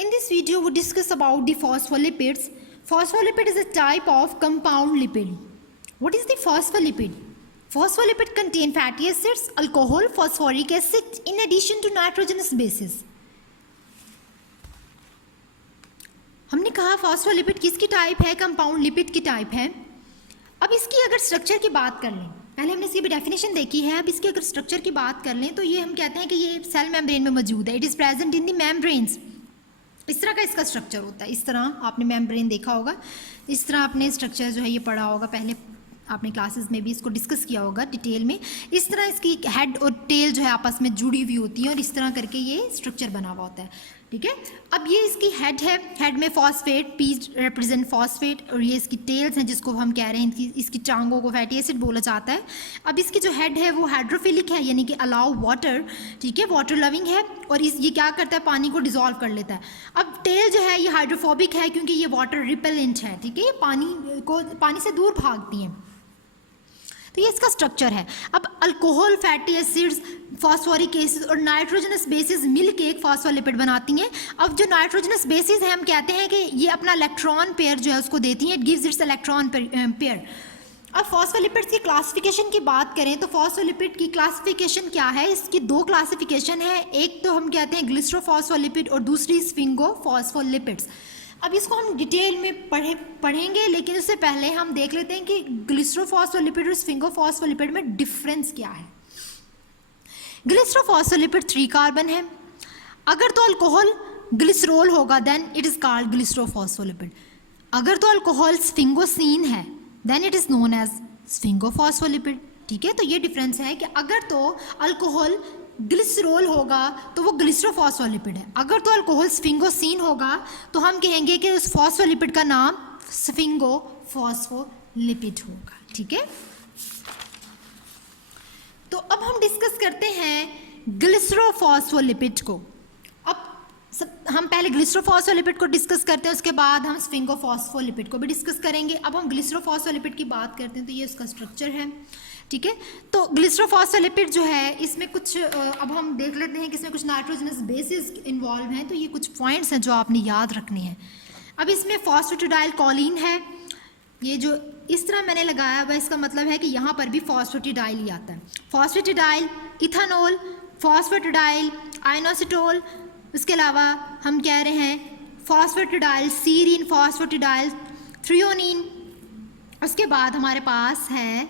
In this video, we discuss about the phospholipids. Phospholipid is a type of compound lipid. What is the phospholipid? Phospholipid contain fatty acids, alcohol, phosphoric acid in addition to nitrogenous bases. हमने कहा phospholipid किसकी type है? Compound lipid की type है. अब इसकी अगर structure की बात कर लें, पहले हमने इसकी भी डेफिनेशन देखी है. अब इसकी अगर स्ट्रक्चर की बात कर लें तो ये हम कहते हैं कि ये सेल मेम्ब्रेन में मौजूद है. It is present in the membranes. इस तरह का इसका स्ट्रक्चर होता है. इस तरह आपने मेम्ब्रेन देखा होगा, इस तरह आपने स्ट्रक्चर जो है ये पढ़ा होगा, पहले आपने क्लासेस में भी इसको डिस्कस किया होगा डिटेल में. इस तरह इसकी हेड और टेल जो है आपस में जुड़ी हुई होती है और इस तरह करके ये स्ट्रक्चर बना हुआ होता है. ठीक है. अब ये इसकी हेड है, हेड में फॉस्फेट, पी रिप्रेजेंट फॉस्फेट, और ये इसकी टेल्स हैं जिसको हम कह रहे हैं इसकी टांगों को फैटी एसिड बोला जाता है. अब इसकी जो हेड है वो हाइड्रोफिलिक है, यानी कि अलाउ वाटर. ठीक है, वाटर लविंग है और ये क्या करता है? पानी को डिजोल्व कर लेता है. अब टेल जो है ये हाइड्रोफोबिक है क्योंकि ये वाटर रिपेलेंट है. ठीक है, ये पानी से दूर भागती हैं. तो ये इसका स्ट्रक्चर है. अब alcohol, fatty acids, phosphoric acid और नाइट्रोजनस बेसिस मिलके एक फॉस्फोलिपिड बनाती हैं. अब जो नाइट्रोजनस बेसिस है हम कहते हैं कि ये अपना इलेक्ट्रॉन पेयर जो है उसको देती हैं. It gives it's electron pair. अब फॉस्फोलिपिड्स की क्लासिफिकेशन की बात करें तो फॉस्फोलिपिड की क्लासिफिकेशन क्या है? इसकी दो क्लासिफिकेशन है. एक तो हम कहते हैं ग्लिसरोफॉस्फोलिपिड और दूसरी स्फिंगोफॉस्फोलिपिड्स. अब इसको हम डिटेल में पढ़ेंगे, लेकिन उससे पहले हम देख लेते हैं कि ग्लिसरोफॉस्फोलिपिड और स्फिंगोफॉस्फोलिपिड में डिफरेंस क्या है. ग्लिसरोफॉस्फोलिपिड 3 कार्बन है. अगर तो अल्कोहल ग्लिसरोल होगा then it is called glycerophospholipid. अगर तो अल्कोहल स्फिंगोसीन है then it is known as sphingophospholipid. ठीक है, तो ये डिफरेंस है कि अगर तो अल्कोहल ग्लिसरोल होगा तो वो ग्लिसरोफॉस्फोलिपिड है. अगर तो अल्कोहल स्फिंगोसीन होगा तो हम कहेंगे कि उस फॉस्फोलिपिड का नाम स्फिंगोफॉस्फोलिपिड होगा. ठीक है, तो अब हम डिस्कस करते हैं ग्लिसरोफॉस्फोलिपिड को. अब हम पहले ग्लिसरोफॉस्फोलिपिड को डिस्कस करते हैं, उसके बाद हम स्फिंगोफॉस्फोलिपिड को भी डिस्कस करेंगे. अब हम ग्लिसरोफॉस्फोलिपिड की बात करते हैं तो ये उसका स्ट्रक्चर है. ठीक है, तो ग्लिसरोफॉस्फोलिपिड जो है इसमें कुछ अब हम देख लेते हैं कि इसमें कुछ नाइट्रोजनस बेसिस इन्वॉल्व हैं. तो ये कुछ पॉइंट्स हैं जो आपने याद रखने हैं. अब इसमें फॉस्फेटिडाइल कॉलिन है. ये जो इस तरह मैंने लगाया हुआ इसका मतलब है कि यहाँ पर भी फॉस्फेटिडाइल ही आता है. Phosphatidyl, ethanol, phosphatidyl, inositol. उसके अलावा हम कह रहे हैं फॉस्फेटिडाइल सीरीन, फॉस्फेटिडाइल थ्रियोनिन. उसके बाद हमारे पास है,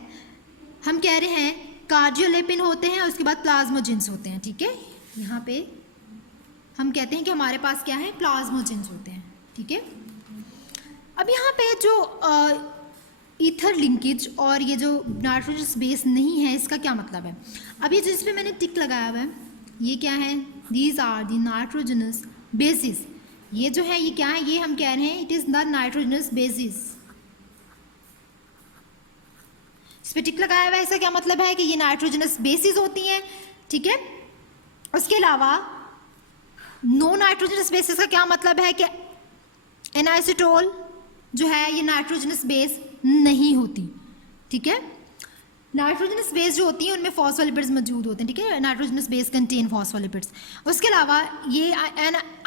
हम कह रहे हैं कार्डियोलेपिन होते हैं. उसके बाद प्लाज्मोजिन्स होते हैं. ठीक है, यहाँ पे हम कहते हैं कि हमारे पास क्या है? प्लाज्मोजिन्स होते हैं. ठीक है, अब यहाँ पे जो ईथर लिंकेज और ये जो नाइट्रोजनस बेस नहीं है इसका क्या मतलब है? अब ये जिस पे मैंने टिक लगाया हुआ है ये क्या है? These are the nitrogenous bases. ये जो है ये क्या है? ये हम कह रहे हैं it is the nitrogenous bases. इस पर टिक लगाया हुआ है, इसका क्या मतलब है कि ये नाइट्रोजनस बेसिस होती हैं. ठीक है, उसके अलावा नो नाइट्रोजनस बेसिस का क्या मतलब है कि एनाइसिटोल जो है ये नाइट्रोजनस बेस नहीं होती. ठीक है, नाइट्रोजनस बेस जो होती हैं उनमें फॉस्फोलिपिड्स मौजूद होते हैं. ठीक है, नाइट्रोजनस बेस कंटेन फॉस्फोलिपिड्स. उसके अलावा ये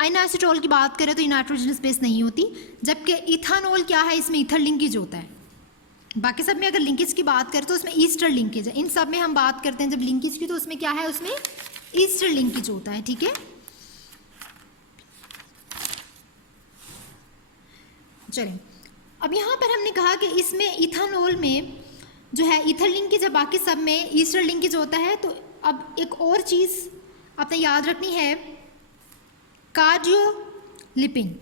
एनाइसिटोल की बात करें तो ये नाइट्रोजनस बेस नहीं होती. जबकि इथानॉल क्या है? इसमें ईथर लिंकेज होता है. बाकी सब में अगर लिंकेज की बात करें तो उसमें ईस्टर लिंकेज है. इन सब में हम बात करते हैं जब लिंकेज की तो उसमें क्या है? उसमें ईस्टर लिंकेज होता है. ठीक है, चलिए अब यहाँ पर हमने कहा कि इसमें इथानॉल में जो है ईथर लिंकेज है, बाकी सब में ईस्टर लिंकेज होता है. तो अब एक और चीज़ आपने याद रखनी है, कार्डियोलिपिन.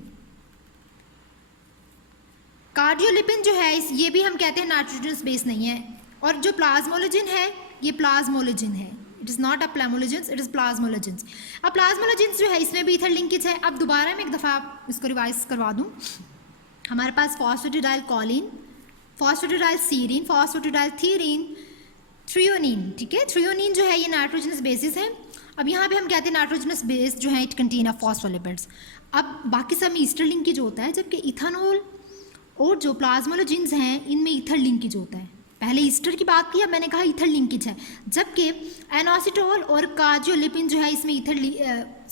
कार्डियोलिपिन जो है ये भी हम कहते हैं नाइट्रोजनस बेस नहीं है. और जो प्लाज्मोलोजिन है ये प्लाज्मोलोजिन है. It is not a plasmalogens, it is plasmalogens. अब प्लाज्मोलोजिन्स जो है इसमें भी ईथर लिंकेज है. अब दोबारा मैं एक दफ़ा इसको रिवाइज करवा दूँ. हमारे पास phosphatidyl choline, phosphatidyl serine, phosphatidyl threonine, threonine. ठीक है, थ्रियोनिन जो है ये नाइट्रोजनस बेसिस है. अब यहाँ पे हम कहते हैं नाइट्रोजनस बेस जो है इट कंटेन ऑफ फॉस्फोलिपिड्स. अब बाकी सब में ईस्टर लिंकेज होता है, जबकि इथानॉल और जो प्लाज्मोलोजिन्स हैं इनमें ईथर लिंकेज होता है. पहले ईस्टर की बात की, अब मैंने कहा ईथर लिंकेज है. जबकि एनोसिटोल और कार्डियोलिपिन जो है इसमें ईथर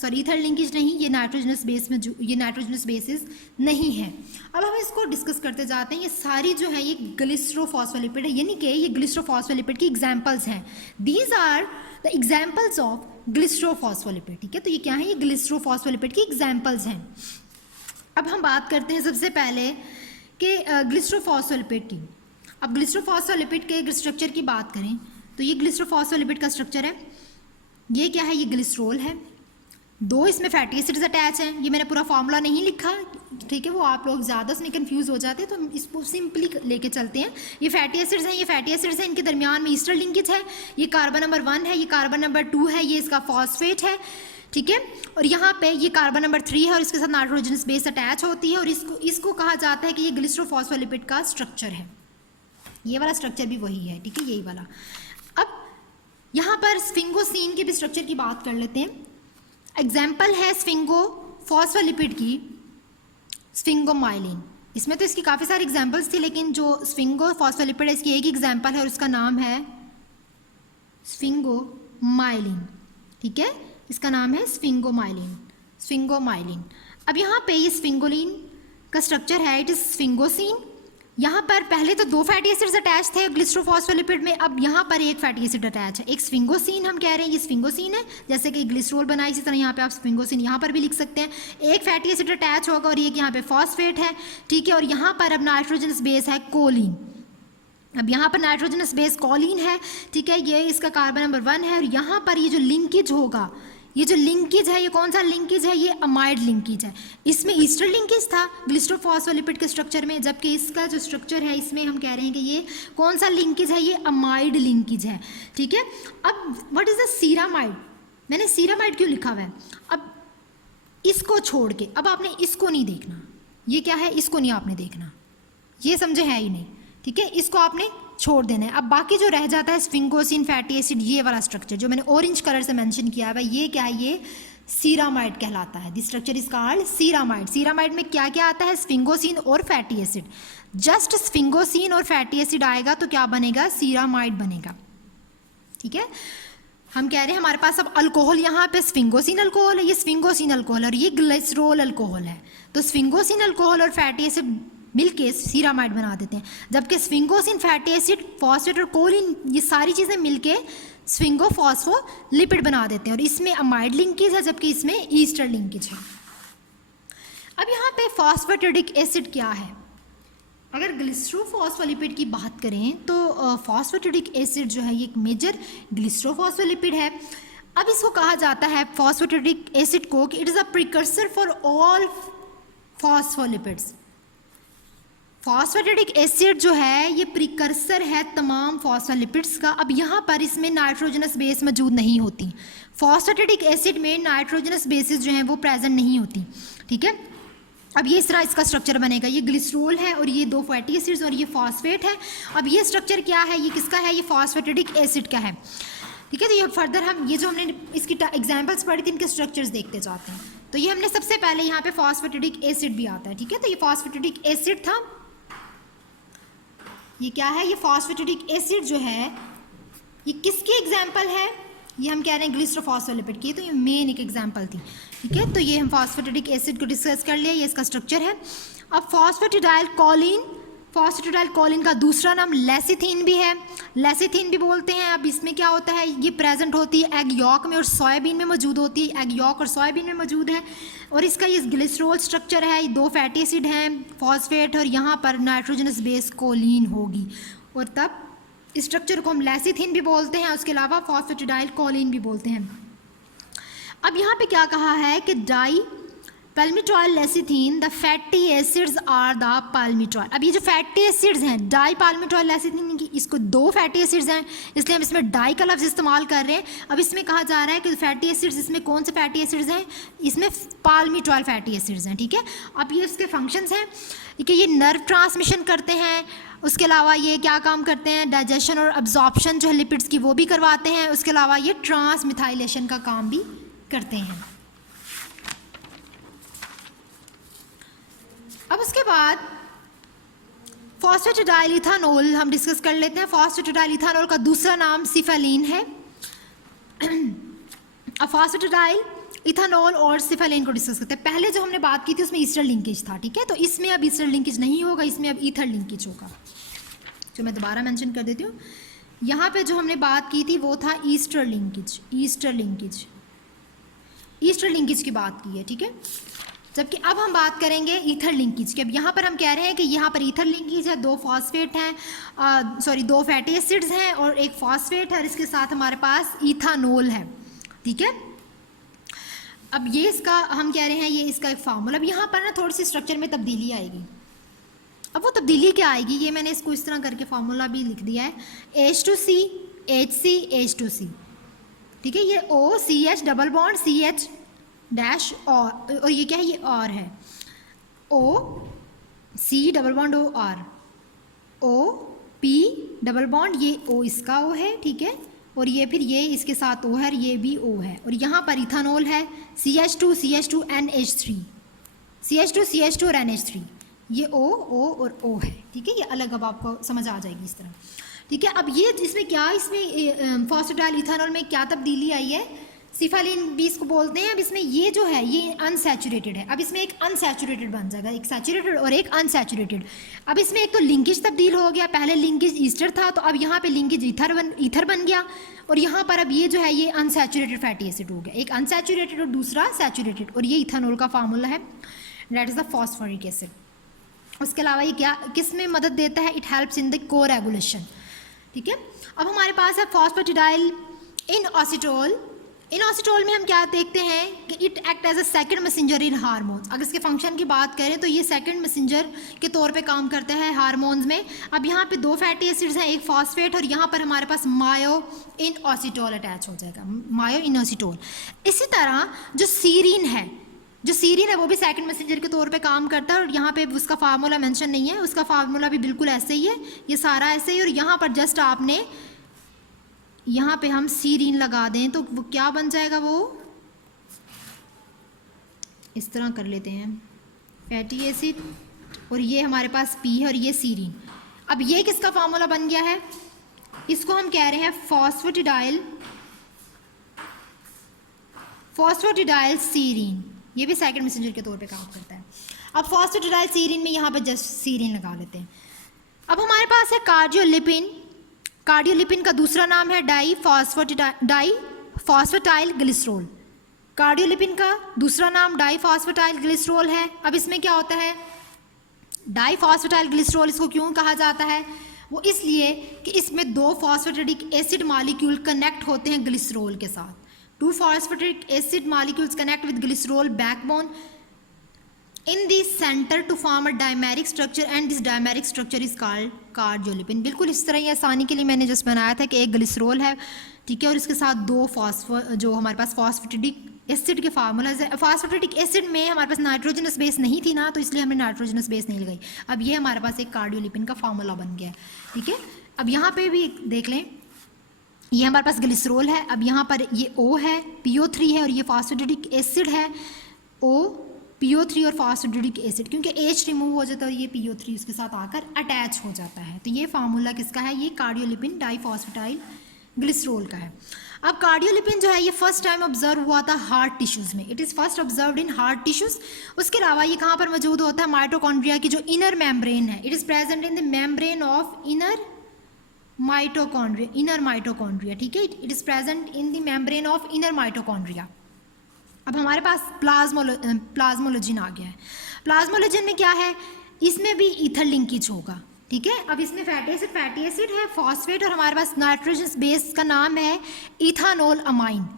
सॉरी ईथर लिंकेज नहीं, ये नाइट्रोजनस बेस में ये नाइट्रोजनस बेसिस नहीं है। अब हम इसको डिस्कस करते जाते हैं। ये सारी जो है ये ग्लिसरोफॉस्फोलिपिड है, यानी कि ये ग्लिसरोफॉस्फोलिपिड की एग्जांपल्स हैं। These are the examples of glycerophospholipid. ठीक है, तो ये क्या है, ये ग्लिसरोफॉस्फोलिपिड की एग्जांपल्स हैं। अब हम बात करते हैं सबसे पहले कि ग्लिसरोफॉस्फोलिपिड की। अब ग्लिसरोफॉस्फोलिपिड के स्ट्रक्चर की बात करें तो ये ग्लिसरोफॉस्फोलिपिड का स्ट्रक्चर है। ये क्या है, ये ग्लिसरोल है, 2 इसमें फैटी एसिड्स अटैच हैं। ये मैंने पूरा फार्मूला नहीं लिखा, ठीक है, वो आप लोग ज़्यादा उसमें कंफ्यूज हो जाते हैं, तो हम इसको सिंपली लेके चलते हैं। ये फैटी एसिड्स हैं, ये फैटी एसिड्स हैं, इनके दरमियान में ईस्टर लिंकेज है। ये कार्बन नंबर 1 है, ये कार्बन नंबर 2 है, ये इसका फॉस्फेट है, ठीक है। और यहाँ पे ये कार्बन नंबर 3 है और इसके साथ नाइट्रोजनस बेस अटैच होती है और इसको कहा जाता है कि ये ग्लिसरोफॉस्फोलिपिड का स्ट्रक्चर है। ये वाला स्ट्रक्चर भी वही है, ठीक है, यही वाला। अब यहाँ पर स्फिंगोसीन के भी स्ट्रक्चर की बात कर लेते हैं। एग्जाम्पल है स्फिंगोफॉस्फोलिपिड की स्फिंगोमाइलिन। इसमें तो इसकी काफ़ी सारी एग्जाम्पल्स थी, लेकिन जो स्फिंगोफॉस्फोलिपिड है इसकी एक ही एग्जाम्पल है और उसका नाम है स्फिंगोमाइलिन। ठीक है, इसका नाम है स्फिंगोमाइलिन। अब यहाँ पे ये स्फिंगोलिन का स्ट्रक्चर है, इट इज स्फिंगोसीन। यहाँ पर पहले तो 2 फैटी एसिड्स अटैच थे ग्लिसरोफॉस्फोलिपिड में, अब यहाँ पर एक फैटी एसिड अटैच है, एक स्फिंगोसीन हम कह रहे हैं, ये स्फिंगोसीन है। जैसे कि ग्लिसरोल बना, इसी तरह यहाँ पे आप स्फिंगोसीन यहाँ पर भी लिख सकते हैं। एक फैटी एसिड अटैच होगा और ये यहाँ पे फॉस्फेट है, ठीक है। और यहाँ पर अब नाइट्रोजनस बेस है कोलिन। अब यहाँ पर नाइट्रोजनस बेस कोलिन है, ठीक है, ये इसका कार्बन नंबर 1 है। और यहाँ पर ये जो लिंकेज होगा, ये जो लिंकेज है, ये कौन सा लिंकेज है, ये अमाइड लिंकेज है। इसमें ईस्टर लिंकेज था ग्लिसरोफॉस्फोलिपिड के स्ट्रक्चर में, जबकि इसका जो स्ट्रक्चर है इसमें हम कह रहे हैं कि ये कौन सा लिंकेज है, ये अमाइड लिंकेज है, ठीक है। अब व्हाट इज द सीरामाइड, मैंने सीरामाइड क्यों लिखा हुआ है, अब इसको छोड़ के अब आपने इसको नहीं देखना, ये क्या है, इसको नहीं आपने देखना, ये समझे है ही नहीं, ठीक है, इसको आपने छोड़ देना है। अब बाकी जो रह जाता है स्फिंगोसिन फैटी एसिड, ये वाला स्ट्रक्चर जो मैंने ऑरेंज कलर से मेंशन किया है, ये क्या है, ये सीरामाइड कहलाता है। This structure is called ceramide. Ceramide में क्या क्या आता है, स्फिंगोसिन और फैटी एसिड। जस्ट स्फिंगोसिन और फैटी एसिड आएगा तो क्या बनेगा, सीरामाइड बनेगा, ठीक है। हम कह रहे हैं हमारे पास अब अल्कोहल, यहाँ पे स्फिंगोसिन अल्कोहल है, ये स्फिंगोसिन अल्कोहल और ये ग्लिसरोल अल्कोहल है। तो स्फिंगोसिन अल्कोहल और फैटी एसिड मिलके सीरामाइड बना देते हैं, जबकि स्फिंगोसिन फैटी एसिड फॉस्फेट और कोलिन ये सारी चीज़ें मिलके स्फिंगोफॉस्फोलिपिड बना देते हैं। और इसमें अमाइड लिंकेज है, जबकि इसमें ईस्टर लिंकेज है। अब यहाँ पे फॉस्फेटिडिक एसिड क्या है, अगर ग्लिसरोफॉस्फोलिपिड की बात करें तो फॉस्फेटिडिक एसिड जो है ये एक मेजर ग्लिसरोफॉस्फोलिपिड है। अब इसको कहा जाता है फॉस्फेटिडिक एसिड को कि it is a precursor for all phospholipids. Phosphatidic acid जो है ये प्रिकर्सर है तमाम फॉस्फोलिपिड्स का। अब यहाँ पर इसमें नाइट्रोजनस बेस मौजूद नहीं होती, फॉस्फेटिडिक एसिड में नाइट्रोजनस बेसिस जो हैं वो प्रेजेंट नहीं होती, ठीक है। अब ये इस तरह इसका स्ट्रक्चर बनेगा, ये ग्लिसरोल है और ये 2 फैटी एसिड्स और ये फॉस्फेट है। अब ये स्ट्रक्चर क्या है, ये किसका है, ये फॉस्फेटिडिक एसिड का है, ठीक है। तो ये फर्दर हम ये जो हमने इसकी एग्जाम्पल्स पढ़ी थी इनके स्ट्रक्चर्स देखते जाते हैं। तो ये हमने सबसे पहले यहाँ पे फॉस्फेटिडिक एसिड भी आता है, ठीक है। तो ये फॉस्फेटिडिक एसिड था, ये क्या है, ये फॉस्फेटिडिक एसिड जो है ये किसकी एग्जाम्पल है, ये हम कह रहे हैं ग्लिसरोफॉस्फोलिपिड की। तो ये मेन एक एग्जाम्पल थी, ठीक है। तो ये हम फॉस्फेटिडिक एसिड को डिस्कस कर लिया, ये इसका स्ट्रक्चर है। अब फॉस्फेटिडाइल कोलिन का दूसरा नाम लेसिथिन भी है, लेसिथिन भी बोलते हैं। अब इसमें क्या होता है, ये प्रेजेंट होती है एग यॉक में और सोयाबीन में मौजूद होती है, एग यॉक और सोयाबीन में मौजूद है। और इसका ये ग्लिसरोल स्ट्रक्चर है, 2 फैटी एसिड हैं, फॉस्फेट, और यहाँ पर नाइट्रोजनस बेस कोलिन होगी और तब इस स्ट्रक्चर को हम लेसिथिन भी बोलते हैं, उसके अलावा फॉस्फेटिडाइल कोलिन भी बोलते हैं। अब यहाँ पे क्या कहा है कि di palmitoyl lecithin the fatty acids are the palmitoyl. अब ये जो फैटी एसिड्स हैं डाई पाल्मिटॉयल लेसिथिन की, इसको 2 फैटी एसिड्स हैं इसलिए हम इसमें डाई का लफ्ज़ इस्तेमाल कर रहे हैं। अब इसमें कहा जा रहा है कि फैटी एसिड्स, इसमें कौन से फैटी एसिड्स हैं, इसमें पाल्मिटॉयल फैटी एसिड्स हैं, ठीक है। अब ये इसके फंक्शंस हैं कि ये नर्व ट्रांसमिशन करते हैं, उसके अलावा ये क्या काम करते हैं, डाइजेशन और अब्जॉर्प्शन जो है लिपिड्स की वो भी करवाते हैं, उसके अलावा ये ट्रांसमिथाइलेशन का काम भी करते हैं। अब उसके बाद फॉस्फेटिडाइल इथानोल हम डिस्कस कर लेते हैं। फॉस्फेटिडाइल इथानोल का दूसरा नाम सिफेलिन है। अब फॉस्फेटिडाइल इथानॉल और सिफालेन को डिस्कस करते हैं। पहले जो हमने बात की थी उसमें ईस्टर लिंकेज था, ठीक है, तो इसमें अब ईस्टर लिंकेज नहीं होगा, इसमें अब ईथर लिंकेज होगा। जो मैं दोबारा मेंशन कर देती हूँ, यहाँ पे जो हमने बात की थी वो था Easter linkage, Easter linkage, Easter linkage की बात की है, ठीक है। जबकि अब हम बात करेंगे ईथर लिंकेज की। अब यहाँ पर हम कह रहे हैं कि यहाँ पर ईथर लिंकेज है, दो फॉस्फेट हैं, दो फैटी एसिड्स हैं और एक फॉस्फेट है, और इसके साथ हमारे पास इथानोल है, ठीक है। अब ये इसका हम कह रहे हैं ये इसका एक फार्मूला। अब यहाँ पर ना थोड़ी सी स्ट्रक्चर में तब्दीली आएगी। अब वो तब्दीली क्या आएगी, ये मैंने इसको इस तरह करके फार्मूला भी लिख दिया है, H2C HC H2C, ठीक है। ये OCH double bond CH dash और ये क्या है, ये और है OC double bond OR, OP double bond, ये O इसका O है, ठीक है, और ये फिर ये इसके साथ O है, ये भी O है, और यहाँ पर इथानोल है CH2 CH2 NH3, CH2 CH2 और NH3, ये O और O है, ठीक है। ये अलग अब आपको समझ आ जाएगी इस तरह, ठीक है। अब ये इसमें क्या, इसमें फॉस्फेटाइल इथानॉल में क्या तब्दीली आई है, सिफालिन भी इसको बोलते हैं। अब इसमें ये जो है ये अनसैचुरेटेड है, अब इसमें एक अनसैचुरेटेड बन जाएगा, एक सैचुरेटेड और एक अनसैचुरेटेड। अब इसमें एक तो लिंकेज तब्दील हो गया, पहले लिंकेज ईस्टर था तो अब यहाँ पे लिंकेज ईथर बन गया, और यहाँ पर अब ये जो है ये अनसैचुरेटेड फैटी एसिड हो गया, एक अनसैचुरेटेड और दूसरा सैचुरेटेड, और ये इथानॉल का फार्मूला है, that is the phosphoric acid. उसके अलावा ये क्या किस में मदद देता है, इट हेल्प्स इन द को रेगुलेशन, ठीक है। अब हमारे पास है फॉस्फेटिडाइल इनओसिटोल। इनओसिटोल में हम क्या देखते हैं कि it act as a second messenger in hormones. अगर इसके फंक्शन की बात करें तो ये सेकंड मैसेंजर के तौर पे काम करता है हार्मोन्स में। अब यहाँ पे दो फैटी एसिड्स हैं, एक फॉस्फेट, और यहाँ पर हमारे पास मायो इनओसिटोल अटैच हो जाएगा, मायो इनओसिटोल। इसी तरह जो सीरीन है वो भी सेकंड मैसेंजर के तौर पे काम करता है, और यहाँ पे उसका फार्मूला मेंशन नहीं है, उसका फार्मूला भी बिल्कुल ऐसे ही है, ये सारा ऐसे ही। और यहाँ पर जस्ट आपने यहाँ पे हम सीरीन लगा दें तो वो क्या बन जाएगा, वो इस तरह कर लेते हैं, फैटी एसिड, और ये हमारे पास पी है और ये सीरीन। अब ये किसका फार्मूला बन गया है, इसको हम कह रहे हैं फॉस्फेटिडाइल सीरीन, ये भी सेकंड मैसेंजर के तौर पे काम करता है। अब फॉस्फेटिडाइल सीरीन में यहाँ पे जस्ट सीरीन लगा लेते हैं। अब हमारे पास है कार्डियोलिपिन। कार्डियोलिपिन का दूसरा नाम है डाई फॉस्फेटाइल ग्लिसरॉल। कार्डियोलिपिन का दूसरा नाम डाई फॉस्फेटाइल ग्लिसरॉल है। अब इसमें क्या होता है, डाई फॉस्फेटाइल ग्लिसरॉल इसको क्यों कहा जाता है, वो इसलिए कि इसमें दो फॉस्फेटिक एसिड मॉलिक्यूल कनेक्ट होते हैं ग्लिसरॉल के साथ। Two phosphatic acid molecules connect with glycerol backbone in the center to form a dimeric structure, and this dimeric structure is called cardiolipin. बिल्कुल इस तरह ही आसानी के लिए मैंने जस्ट बनाया था कि एक ग्लिसरॉल है, ठीक है, और इसके साथ दो जो हमारे पास फॉस्फेटिक एसिड के फार्मूलाज है। फॉस्फेटिक एसिड में हमारे पास नाइट्रोजनस बेस नहीं थी ना, तो इसलिए हमने नाइट्रोजनस बेस नहीं लगाई। अब ये हमारे पास एक कार्डियोलिपिन का फार्मूला बन गया, ठीक है। अब यहाँ पे भी देख लें, ये हमारे पास ग्लिसरॉल है, अब यहाँ पर ये O है, PO3 है, और ये फॉस्फेटिक एसिड है, O PO3 और फॉस्फेटिक एसिड, क्योंकि H रिमूव हो जाता है और ये PO3 उसके साथ आकर अटैच हो जाता है। तो ये फार्मूला किसका है, ये कार्डियोलिपिन डाईफॉस्फेटाइल ग्लिसरॉल का है। अब कार्डियोलिपिन जो है ये फर्स्ट टाइम ऑब्जर्व हुआ था हार्ट टिश्यूज़ में, it is first observed in heart tissues. उसके अलावा ये कहाँ पर मौजूद होता है, माइटोकॉन्ड्रिया की जो इनर मेम्ब्रेन है, it is present in the membrane of inner mitochondria, ठीक है, it is present in the membrane of inner mitochondria. अब हमारे पास प्लाज्मोलोजिन आ गया है। प्लाज्मोलोजिन में क्या है, इसमें भी ईथर लिंकेज होगा, ठीक है। अब इसमें फैटी एसिड है, फॉस्फेट, और हमारे पास नाइट्रोजनस बेस का नाम है इथानोल अमाइन,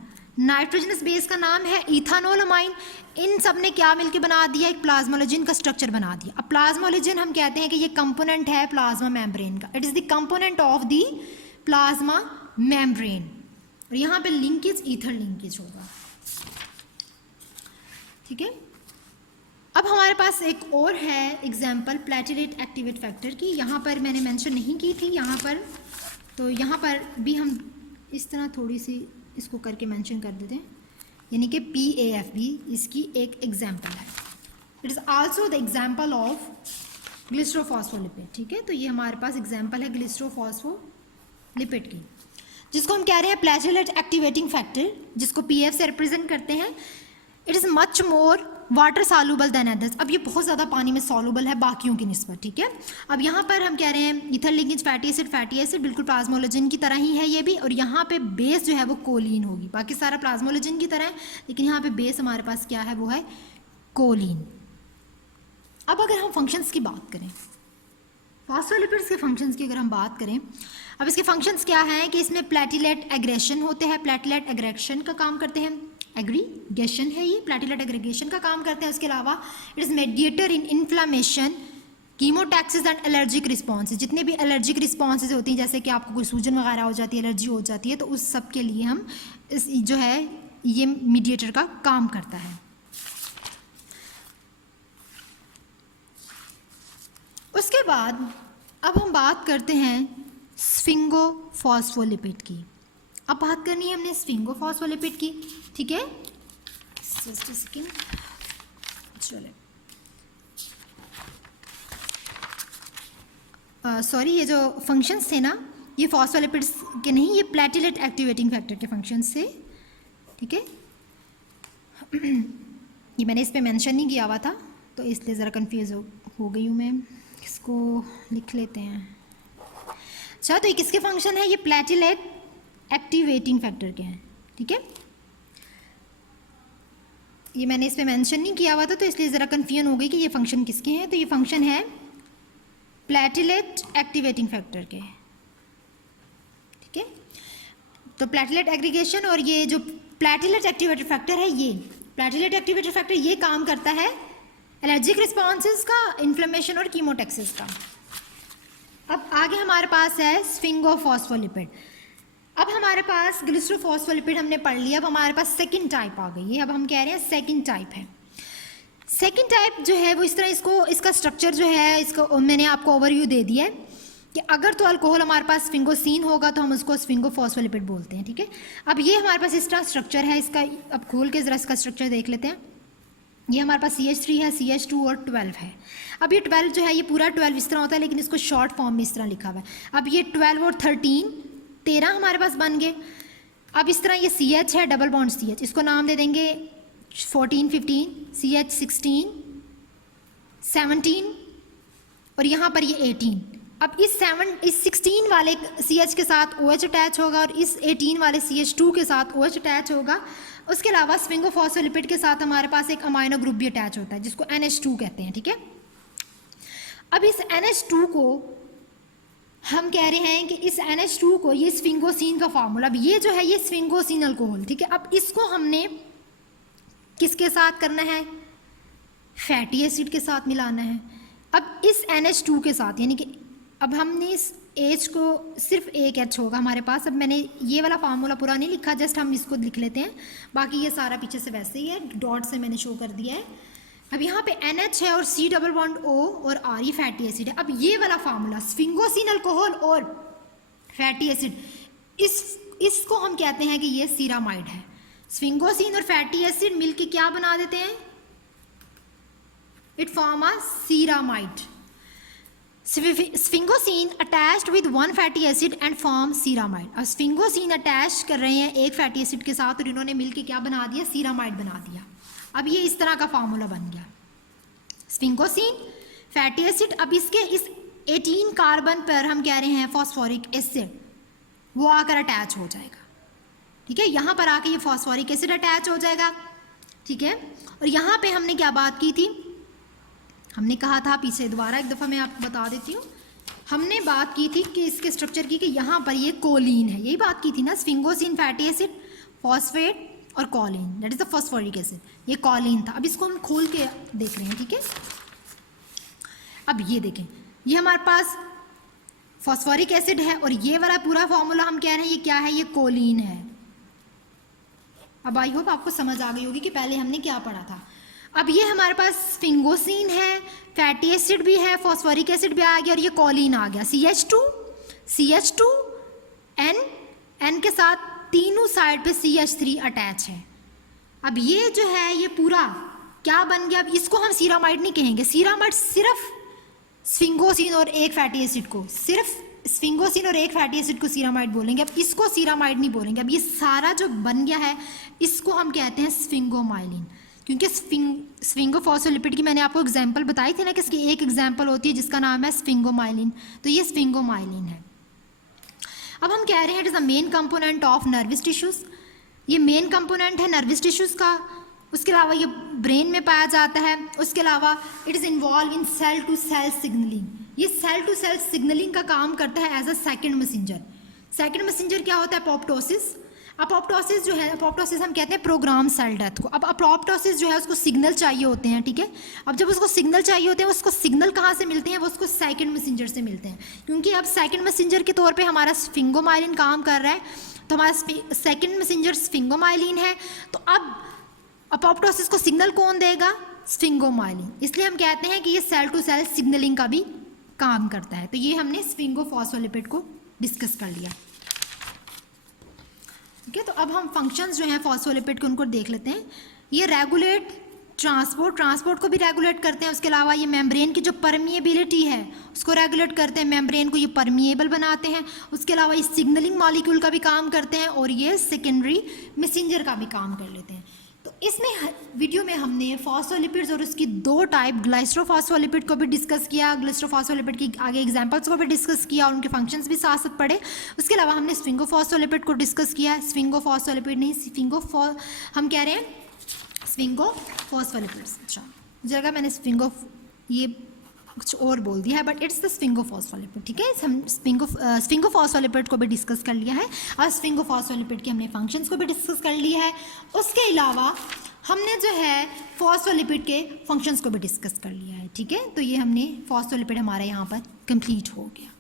नाइट्रोजनस बेस का नाम है इथानोल अमाइन। इन सब ने क्या मिलकर बना दिया, एक प्लाज्मोलोजिन का स्ट्रक्चर बना दिया। अब प्लाज्मोलोजिन हम कहते हैं कि ये कंपोनेंट है प्लाज्मा मेम्ब्रेन का, it is the component of the plasma membrane, और यहाँ पे लिंकेज ईथर लिंकेज होगा, ठीक है। अब हमारे पास एक और है एग्जाम्पल प्लेटलेट एक्टिवेट फैक्टर की, यहाँ पर मैंने मेंशन नहीं की थी यहाँ पर, तो यहाँ पर भी हम इस तरह थोड़ी सी इसको करके मेंशन कर देते हैं, यानी कि PAF भी इसकी एक एग्जाम्पल है। It is also the example of glycerophospholipid, ठीक है। तो ये हमारे पास एग्जाम्पल है ग्लिसरोफॉस्फोलिपिड की, जिसको हम कह रहे हैं प्लेटलेट एक्टिवेटिंग फैक्टर, जिसको PF से रिप्रेजेंट करते हैं। It is much more water soluble than others. अब ये बहुत ज़्यादा पानी में सॉल्युबल है बाकियों की निस्बत, ठीक है। अब यहाँ पर हम कह रहे हैं ईथर लिंकेज फैटी एसिड बिल्कुल प्लाज्मोलोजिन की तरह ही है ये भी, और यहाँ पे बेस जो है वो कोलिन होगी। बाकी सारा प्लाज्मोलोजिन की तरह है, लेकिन यहाँ पे बेस हमारे पास क्या है, वो है कोलिन। अब अगर हम फंक्शंस की बात करें, फॉस्फोलिपिड्स के फंक्शंस की अगर हम बात करें, अब इसके फंक्शंस क्या हैं कि इसमें प्लेटिलेट एग्रेशन होते हैं, प्लेटिलेट एग्रेशन का काम करते हैं, एग्रीगेशन है ये, प्लेटिलेट एग्रीगेशन का काम करते हैं। उसके अलावा it is mediator in inflammation, chemotaxis and allergic responses. जितने भी एलर्जिक रिस्पॉन्सेज होती हैं, जैसे कि आपको कोई सूजन वगैरह हो जाती है, एलर्जी हो जाती है, तो उस सब के लिए हम इस जो है ये मीडिएटर का काम करता है। उसके बाद अब हम बात करते हैं स्फिंगोफॉस्फोलिपिड की। अब बात करनी है हमने स्फिंगोफॉस्फोलिपिड की, ठीक है। जस्ट अ सेकेंड, चले सॉरी, ये जो फंक्शंस थे ना, ये फॉस्फोलिपिड्स के नहीं, ये प्लेटिलेट एक्टिवेटिंग फैक्टर के फंक्शंस थे, ठीक है। ये मैंने इस पे मेंशन नहीं किया हुआ था, तो इसलिए ज़रा कंफ्यूज हो गई हूँ मैं। इसको लिख लेते हैं। अच्छा, तो ये किसके फंक्शन है, ये प्लेटिलेट एक्टिवेटिंग फैक्टर के हैं, ठीक है। ये मैंने इस पे मेंशन नहीं किया हुआ था, तो इसलिए ज़रा कन्फ्यूजन हो गई कि ये फंक्शन किसके हैं। तो ये फंक्शन है प्लेटिलेट एक्टिवेटिंग फैक्टर के, ठीक है। तो प्लेटिलेट एग्रीगेशन और ये जो प्लेटिलेट एक्टिवेटर फैक्टर है, ये प्लेटिलेट एक्टिवेटर फैक्टर ये काम करता है एलर्जिक रिस्पॉन्सेज का, इन्फ्लेमेशन और कीमोटैक्सिस का। अब आगे हमारे पास है स्फिंगोफॉस्फोलिपिड। अब हमारे पास ग्लिसरोफॉस्फोलिपिड हमने पढ़ लिया, अब हमारे पास सेकंड टाइप आ गई है। अब हम कह रहे हैं सेकंड टाइप है। सेकंड टाइप जो है वो इस तरह, इसका स्ट्रक्चर जो है, इसको मैंने आपको ओवरव्यू दे दिया है कि अगर तो अल्कोहल हमारे पास स्फिंगोसीन होगा तो हम उसको स्फिंगोफॉस्फोलिपिड बोलते हैं, ठीक है। अब ये हमारे पास इस तरह स्ट्रक्चर है इसका। अब खोल के ज़रा इसका स्ट्रक्चर देख लेते हैं। ये हमारे पास CH3 है, CH2 और 12 है। अब ये 12 जो है, ये पूरा 12 इस तरह होता है, लेकिन इसको शॉर्ट फॉर्म में इस तरह लिखा हुआ है। अब ये 12 और 13 हमारे पास बन गए। अब इस तरह ये CH है, डबल बॉन्ड CH, इसको नाम दे देंगे 14, 15, CH 16, 17 और यहाँ पर ये 18। अब इस 16 वाले CH के साथ OH अटैच होगा और इस 18 वाले CH2 के साथ OH अटैच होगा। उसके अलावा स्फिंगोफॉस्फोलिपिड के साथ हमारे पास एक अमाइनो ग्रुप भी अटैच होता है जिसको NH2 कहते हैं, ठीक है। अब इस NH2 को हम कह रहे हैं कि इस NH2 को, ये स्फिंगोसिन का फार्मूला, अब ये जो है ये स्फिंगोसिन अल्कोहल, ठीक है। अब इसको हमने किसके साथ करना है, फैटी एसिड के साथ मिलाना है। अब इस NH2 के साथ, यानी कि अब हमने इस H को, सिर्फ एक H होगा हमारे पास। अब मैंने ये वाला फार्मूला पूरा नहीं लिखा, जस्ट हम इसको लिख लेते हैं, बाकी ये सारा पीछे से वैसे ही है, डॉट से मैंने शो कर दिया है। अब यहाँ पे NH है और C डबल बॉन्ड O और R फैटी एसिड है। अब ये वाला फार्मूला स्फिंगोसिन अल्कोहल और फैटी एसिड, इसको हम कहते हैं कि ये सीरामाइड है। स्फिंगोसिन और फैटी एसिड मिलके क्या बना देते हैं, it form a ceramide. Sphingosine attached with one fatty acid and form ceramide. अब स्फिंगोसिन अटैच कर रहे हैं एक फैटी एसिड के साथ और इन्होंने मिलके क्या बना दिया, सीरामाइड बना दिया। अब ये इस तरह का फार्मूला बन गया, स्फिंगोसिन फैटी एसिड। अब इसके इस 18 कार्बन पर हम कह रहे हैं फॉस्फोरिक एसिड, वो आकर अटैच हो जाएगा, ठीक है। यहाँ पर आके ये फॉस्फोरिक एसिड अटैच हो जाएगा, ठीक है। और यहाँ पे हमने क्या बात की थी, हमने कहा था, पीछे दोबारा एक दफ़ा मैं आपको बता देती हूँ, हमने बात की थी कि इसके स्ट्रक्चर की कि यहाँ पर ये कोलिन है, यही बात की थी ना, स्फिंगोसिन फैटी एसिड, फॉस्फेट और Colin, that is the phosphoric acid, ये कॉलिन था। अब इसको हम खोल के देख रहे हैं, ठीक है। अब ये देखें, ये हमारे पास फॉस्फोरिक एसिड है और ये वाला पूरा फॉर्मूला हम कह रहे हैं ये क्या है, ये कोलिन है। अब आई होप आपको समझ आ गई होगी कि पहले हमने क्या पढ़ा था। अब ये हमारे पास स्फिंगोसिन है, फैटी एसिड भी है, फॉस्फोरिक एसिड भी आ गया और ये कॉलिन आ गया। CH2 N के साथ तीनों साइड पे CH3 अटैच है। अब ये जो है ये पूरा क्या बन गया, अब इसको हम सीरामाइड नहीं कहेंगे, सीरामाइड सिर्फ स्फिंगोसिन और एक फैटी एसिड को, सिर्फ स्फिंगोसिन और एक फैटी एसिड को सीरामाइड बोलेंगे। अब इसको सीरामाइड नहीं बोलेंगे। अब ये सारा जो बन गया है इसको हम कहते हैं स्फिंगोमाइलिन। क्योंकि स्फिंगोफॉस्फोलिपिड की मैंने आपको एग्जांपल बताई थी ना कि इसकी एक एग्जांपल होती है जिसका नाम है स्फिंगोमाइलिन, तो ये स्फिंगोमाइलिन है। अब हम कह रहे हैं it is the main component of nervous tissues, ये मेन कंपोनेंट है नर्वस टिश्यूज़ का। उसके अलावा ये ब्रेन में पाया जाता है। उसके अलावा it is involve in cell to cell signalling, ये सेल टू सेल सिग्नलिंग का काम करता है as a second messenger. Second messenger क्या होता है? अपोप्टोसिस। अपोप्टोसिस जो है, अपोप्टोसिस हम कहते हैं प्रोग्राम सेल डेथ को। अब अपोप्टोसिस जो है उसको सिग्नल चाहिए होते हैं, ठीक है। अब जब उसको सिग्नल चाहिए होते हैं, उसको सिग्नल कहाँ से मिलते हैं? वो उसको सेकंड मैसेंजर से मिलते हैं, क्योंकि अब सेकंड मैसेंजर के तौर पे हमारा स्फिंगोमाइलिन काम कर रहा है, तो हमारा सेकंड मैसेंजर स्फिंगोमाइलिन है। तो अब अपोप्टोसिस को सिग्नल कौन देगा? स्फिंगोमाइलिन। इसलिए हम कहते हैं कि ये सेल टू सेल सिग्नलिंग का भी काम करता है। तो ये हमने स्फिंगोफॉस्फोलिपिड को डिस्कस कर लिया, ठीक है। तो अब हम फंक्शंस जो हैं फॉस्फोलिपिड के उनको देख लेते हैं। ये रेगुलेट ट्रांसपोर्ट को भी रेगुलेट करते हैं। उसके अलावा ये मेम्ब्रेन की जो परमिएबिलिटी है उसको रेगुलेट करते हैं, मेम्ब्रेन को ये परमिएबल बनाते हैं। उसके अलावा ये सिग्नलिंग मॉलिक्यूल का भी काम करते हैं और ये सेकेंडरी मैसेंजर का भी काम कर लेते हैं। तो इसमें वीडियो में हमने फॉस्फोलिपिड्स और उसकी दो टाइप ग्लाइस्ट्रोफॉस्फोलिपिड को भी डिस्कस किया, ग्लाइस्ट्रोफॉस्फोलिपिड की आगे एग्जांपल्स को भी डिस्कस किया और उनके फंक्शंस भी साथ साथ पढ़े। उसके अलावा हमने स्फिंगोफॉस्फोलिपिड को डिस्कस किया। स्फिंगोफॉस्फोलिपिड नहीं, हम कह रहे हैं स्फिंगोफॉस्फोलिपिड्स। अच्छा, जगह मैंने ये कुछ और बोल दिया है, बट इट्स द स्फिंगोफॉस्फोलिपिड, ठीक है। हम स्फिंगोफॉस्फोलिपिड को भी डिस्कस कर लिया है और स्फिंगोफॉस्फोलिपिड के हमने फंक्शंस को भी डिस्कस कर लिया है। उसके अलावा हमने जो है फॉस्फोलिपिड के फंक्शंस को भी डिस्कस कर लिया है, ठीक है। तो ये हमने फॉस्फोलिपिड हमारा यहाँ पर कंप्लीट हो गया।